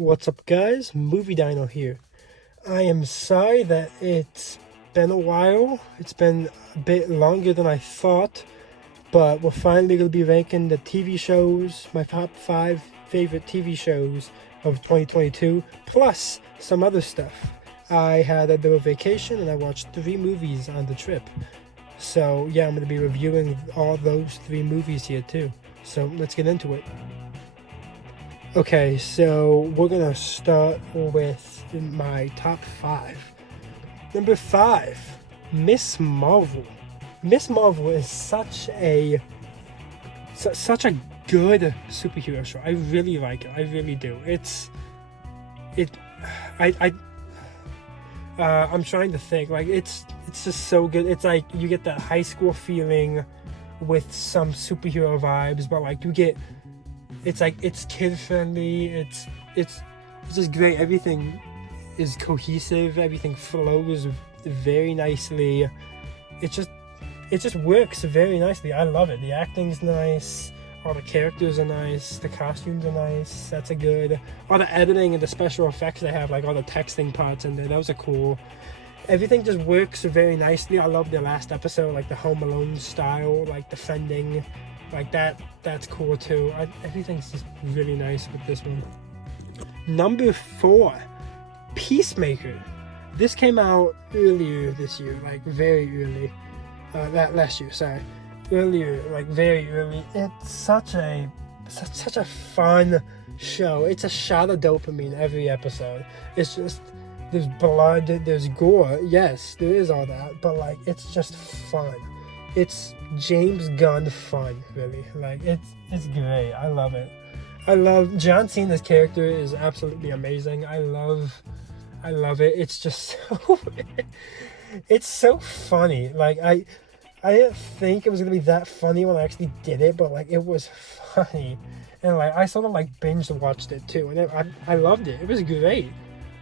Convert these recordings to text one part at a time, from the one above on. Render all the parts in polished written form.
What's up, guys? Movie Dino here. I am sorry that it's been a while. It's been a bit longer than I thought, but we're finally going to be ranking the TV shows, my top 5 favorite TV shows of 2022, plus some other stuff. I had a bit of vacation and I watched 3 movies on the trip. So, yeah, I'm going to be reviewing all those 3 movies here, too. So, let's get into it. Okay, so we're gonna start with my top 5. Number 5, Miss Marvel. Miss Marvel is such a good superhero show. I really like it. I really do. I'm trying to think. Like it's just so good. It's like you get that high school feeling with some superhero vibes, but like you get. It's like it's kid friendly. It's just great. Everything is cohesive. Everything flows very nicely. It just works very nicely. I love it. The acting's nice. All the characters are nice. The costumes are nice. That's a good. All the editing and the special effects they have, like all the texting parts in there, those are cool. Everything just works very nicely. I love the last episode, like the Home Alone style, like defending. Like that's cool too. Everything's just really nice with this one. Number 4, Peacemaker. This came out earlier this year, like very early. Last year, sorry. Earlier, like very early. It's such a fun show. It's a shot of dopamine every episode. It's just there's blood, there's gore. Yes, there is all that, but like it's just fun. It's James Gunn fun, really. Like it's great. I love it. I love John Cena's character is absolutely amazing. I love it. It's just it's so funny. Like I didn't think it was gonna be that funny when I actually did it, but like it was funny, and like I sort of like binge watched it too, and I loved it. It was great.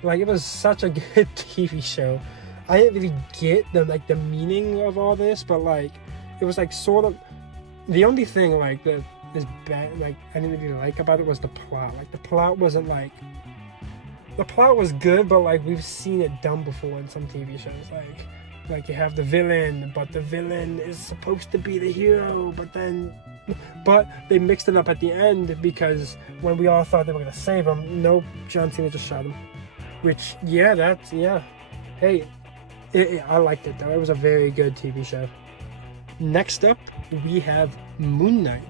Like it was such a good TV show. I didn't really get the meaning of all this, but like it was like sort of the only thing like that is bad, like I didn't really like about it was the plot. Like the plot wasn't like the plot was good, but like we've seen it done before in some TV shows. Like you have the villain, but the villain is supposed to be the hero, but they mixed it up at the end because when we all thought they were gonna save him, nope, John Cena just shot him. Which hey. I liked it though. It was a very good TV show. Next up, we have Moon Knight.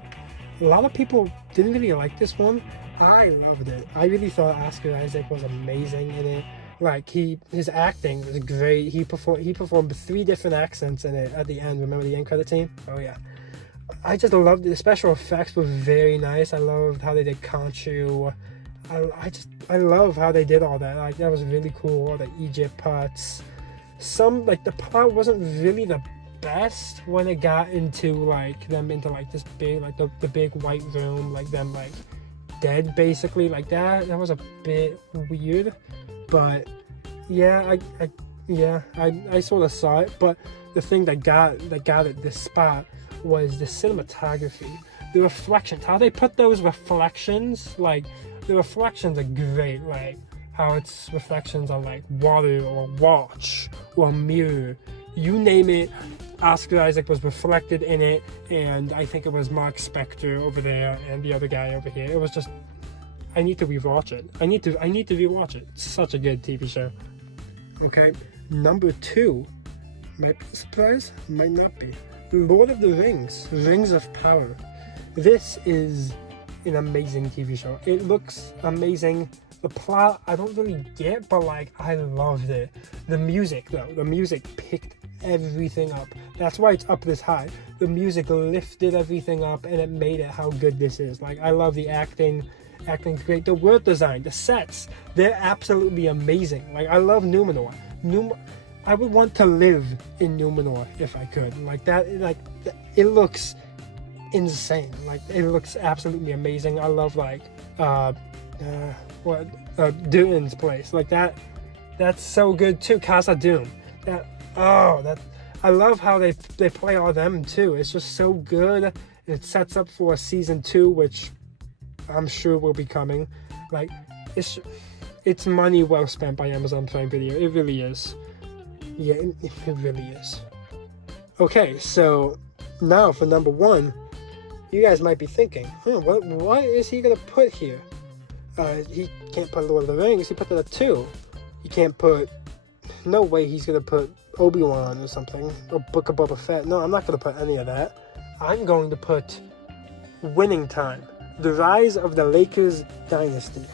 A lot of people didn't really like this one. I loved it. I really thought Oscar Isaac was amazing in it. Like his acting was great. He performed 3 different accents in it at the end. Remember the end credit scene? Oh yeah. I just loved it. The special effects were very nice. I loved how they did Khonshu. I love how they did all that. Like that was really cool. All the Egypt parts. Some like the plot wasn't really the best when it got into like them into like this big like the big white room, like them like dead basically, like that was a bit weird, but yeah, I sort of saw it. But the thing that got it this spot was the cinematography, the reflections, how they put those reflections, like the reflections are great, like how it's reflections on like water or watch or mirror, you name it. Oscar Isaac was reflected in it, and I think it was Mark Spector over there and the other guy over here. It was just, I need to rewatch it. I need to rewatch it. It's such a good TV show. Okay, number 2, might be a surprise, might not be. Lord of the Rings, Rings of Power. This is an amazing TV show. It looks amazing. The plot I don't really get, but like I loved it. The music though, the music picked everything up. That's why it's up this high. The music lifted everything up and it made it how good this is. Like I love the acting. Acting's great. The world design, the sets, they're absolutely amazing. Like I love Numenor. I would want to live in Numenor if I could. Like that, like it looks insane. Like it looks absolutely amazing. I love like Dune's place, like that's so good too. Casa Dune, I love how they play all them too. It's just so good. It sets up for season 2, which I'm sure will be coming. Like it's money well spent by Amazon Prime Video. It really is. Yeah, it really is. Okay, so now for number one, you guys might be thinking, what is he gonna put here? He can't put Lord of the Rings. He put it at 2. He can't put. No way he's gonna put Obi-Wan or something, or Book of Boba Fett. No, I'm not gonna put any of that. I'm going to put Winning Time: The Rise of the Lakers Dynasty.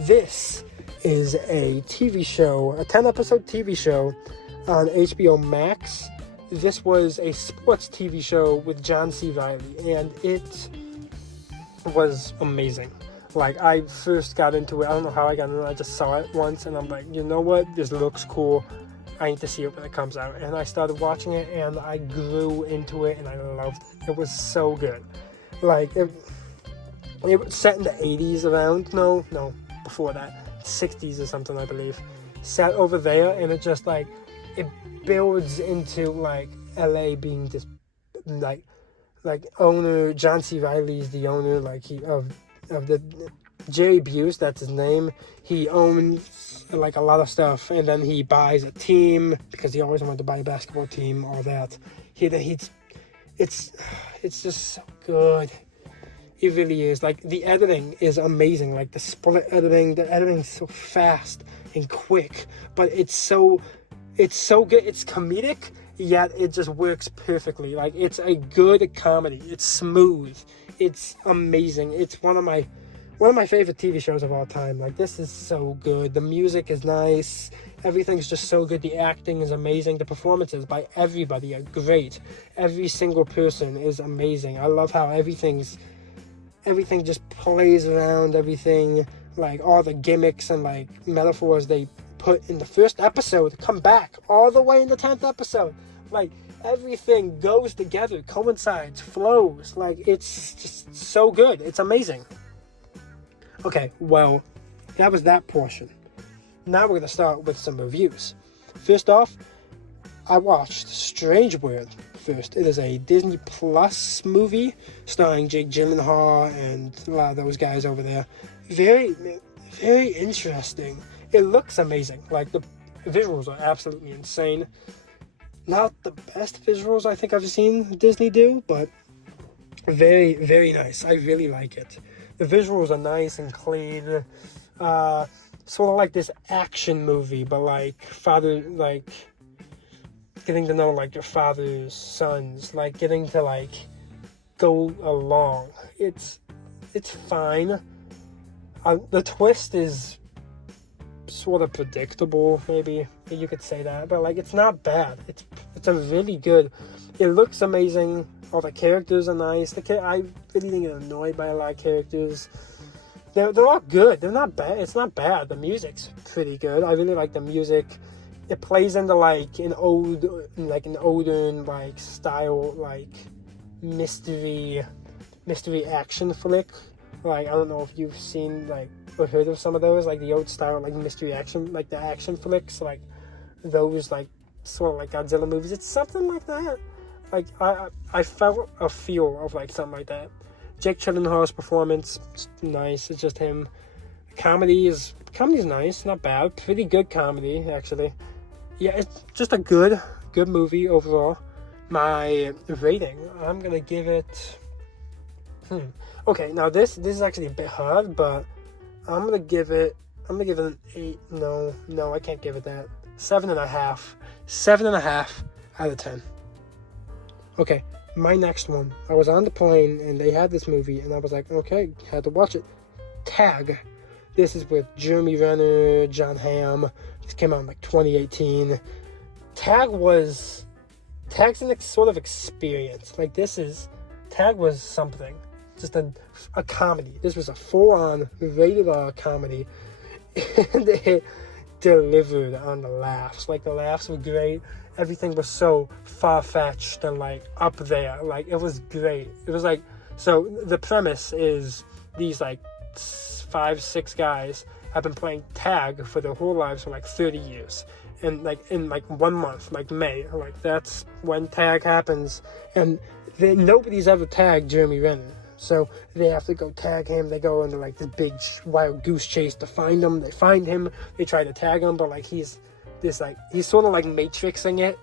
This is a TV show, a 10-episode TV show on HBO Max. This was a sports TV show with John C. Reilly, and it was amazing. Like, I first got into it, I don't know how I got into it, I just saw it once, and I'm like, you know what, this looks cool, I need to see it when it comes out. And I started watching it, and I grew into it, and I loved it. It was so good. Like, it was set in the 80s around, no, before that, 60s or something, I believe. Set over there, and it just, like, it builds into, like, LA being this, like owner, John C. Reilly's the owner, like, of the Jerry Buse, that's his name. He owns like a lot of stuff, and then he buys a team because he always wanted to buy a basketball team, all that. It's just so good. It really is. Like, the editing is amazing. Like, the split editing, the editing's so fast and quick, but it's so good. It's comedic, yet it just works perfectly. Like, it's a good comedy. It's smooth. It's amazing. It's one of my favorite TV shows of all time. Like, this is so good. The music is nice. Everything's just so good. The acting is amazing. The performances by everybody are great. Every single person is amazing. I love how everything just plays around everything. Like, all the gimmicks and, like, metaphors they put in the first episode come back all the way in the 10th episode. Like, everything goes together, coincides, flows. Like, it's just so good. It's amazing. Okay, well, that was that portion. Now we're going to start with some reviews. First off, I watched Strange World first. It is a Disney Plus movie starring Jake Gyllenhaal and a lot of those guys over there. Very, very interesting. It looks amazing. Like, the visuals are absolutely insane. Not the best visuals I think I've seen Disney do, but very, very nice. I really like it. The visuals are nice and clean. Sort of like this action movie, but like getting to know like your father's sons, like getting to like go along. It's fine. The twist is sort of predictable, maybe you could say that, but like, it's not bad. It's a really good. It looks amazing. All the characters are nice. I really get annoyed by a lot of characters. They're all good. They're not bad. It's not bad. The music's pretty good. I really like the music. It plays into like an older like style, like mystery action flick. Like, I don't know if you've seen like or heard of some of those, like the old style like mystery action, like the action flicks, like those like sort of like Godzilla movies. It's something like that. Like, I felt a feel of like something like that. Jake Gyllenhaal's performance is nice. It's just him. Comedy's nice, not bad. Pretty good comedy, actually. Yeah, it's just a good movie overall. My rating, I'm gonna give it. Okay, now this is actually a bit hard, but I'm gonna give it an 8. No, I can't give it that. 7.5. 7.5 out of 10. Okay, my next one. I was on the plane and they had this movie and I was like, okay, had to watch it. Tag. This is with Jeremy Renner, John Hamm. This came out in like 2018. Tag's an sort of experience. Like, Tag was something. Just a comedy. This was a full-on rated R comedy. And it delivered on the laughs. Like, the laughs were great. Everything was so far-fetched and like up there. Like, it was great. It was like, so the premise is these like 5-6 guys have been playing tag for their whole lives for like 30 years. And like in like 1 month, like May, like that's when tag happens. And nobody's ever tagged Jeremy Renner. So they have to go tag him. They go into like this big wild goose chase to find him. They find him. They try to tag him, but like he's sort of like matrixing it.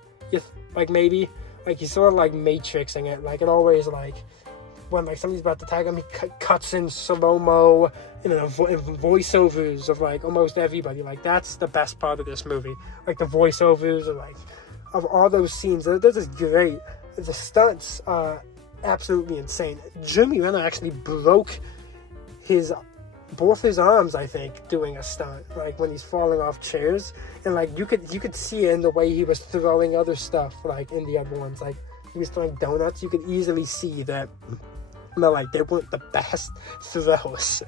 Like maybe like he's sort of like matrixing it. Like it always like when like somebody's about to tag him, he cuts in slow-mo and then voiceovers of like almost everybody. Like that's the best part of this movie. Like the voiceovers and like of all those scenes. This is great. The stunts are absolutely insane. Jeremy Renner actually broke both his arms, I think, doing a stunt, like when he's falling off chairs, and like you could see it in the way he was throwing other stuff, like in the other ones, like he was throwing donuts. You could easily see that, like they weren't the best throws,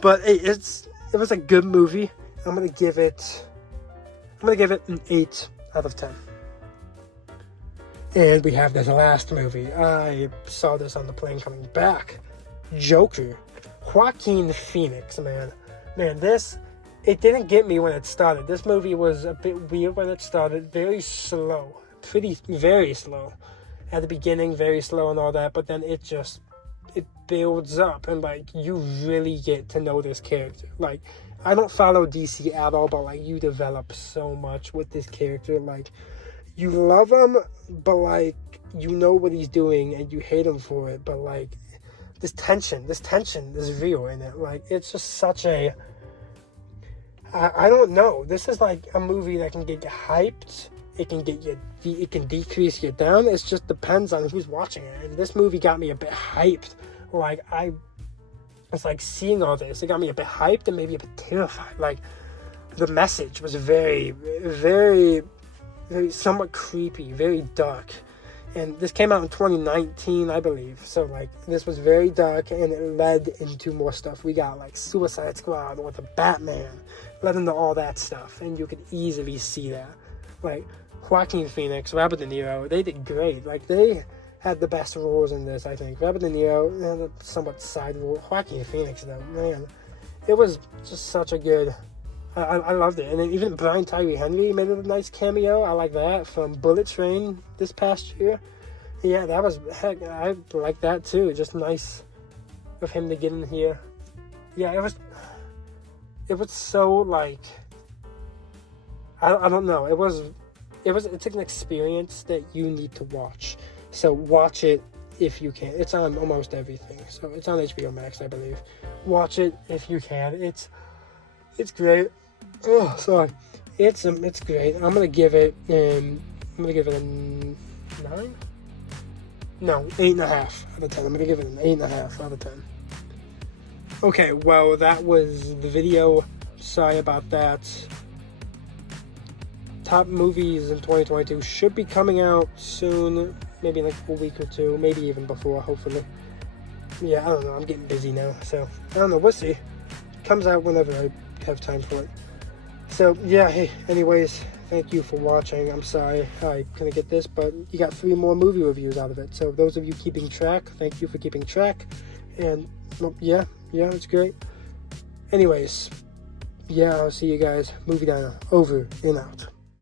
but it was a good movie. I'm gonna give it an 8 out of 10. And we have this last movie. I saw this on the plane coming back. Joker. Joaquin Phoenix, man, it didn't get me when it started. This movie was a bit weird when it started, very slow, very slow. At the beginning, very slow and all that, but then it builds up, and like, you really get to know this character. Like, I don't follow DC at all, but like, you develop so much with this character. Like, you love him, but like, you know what he's doing, and you hate him for it, but like, this tension is real in it. Like, it's just such a... I don't know. This is like a movie that can get you hyped. It can decrease you down. It just depends on who's watching it. And this movie got me a bit hyped. Like, it's like seeing all this. It got me a bit hyped and maybe a bit terrified. Like, the message was very, very, very somewhat creepy, very dark. And this came out in 2019, I believe. So, like, this was very dark, and it led into more stuff. We got, like, Suicide Squad or the Batman. Led into all that stuff, and you could easily see that. Like, Joaquin Phoenix, Robert De Niro, they did great. Like, they had the best roles in this, I think. Robert De Niro had a somewhat side role. Joaquin Phoenix, though, man. It was just such a good... I loved it. And then even Brian Tyree Henry made a nice cameo. I like that, from Bullet Train this past year. Yeah, that was, heck, I like that too. Just nice of him to get in here. Yeah, it was so, like, I don't know. It's an experience that you need to watch. So watch it if you can. It's on almost everything. So it's on HBO Max, I believe. Watch it if you can. It's great. Oh, sorry. It's great. I'm gonna give it a 9. No, 8.5 out of 10. I'm gonna give it an 8.5 out of 10. Okay, well, that was the video. Sorry about that. Top movies in 2022 should be coming out soon. Maybe in like a week or two. Maybe even before, hopefully. Yeah, I don't know. I'm getting busy now. So, I don't know. We'll see. It comes out whenever I have time for it. So, yeah, hey, anyways, thank you for watching. I'm sorry I couldn't get this, but you got 3 more movie reviews out of it. So, those of you keeping track, thank you for keeping track. And, yeah, it's great. Anyways, yeah, I'll see you guys. Movie Diner, over and out.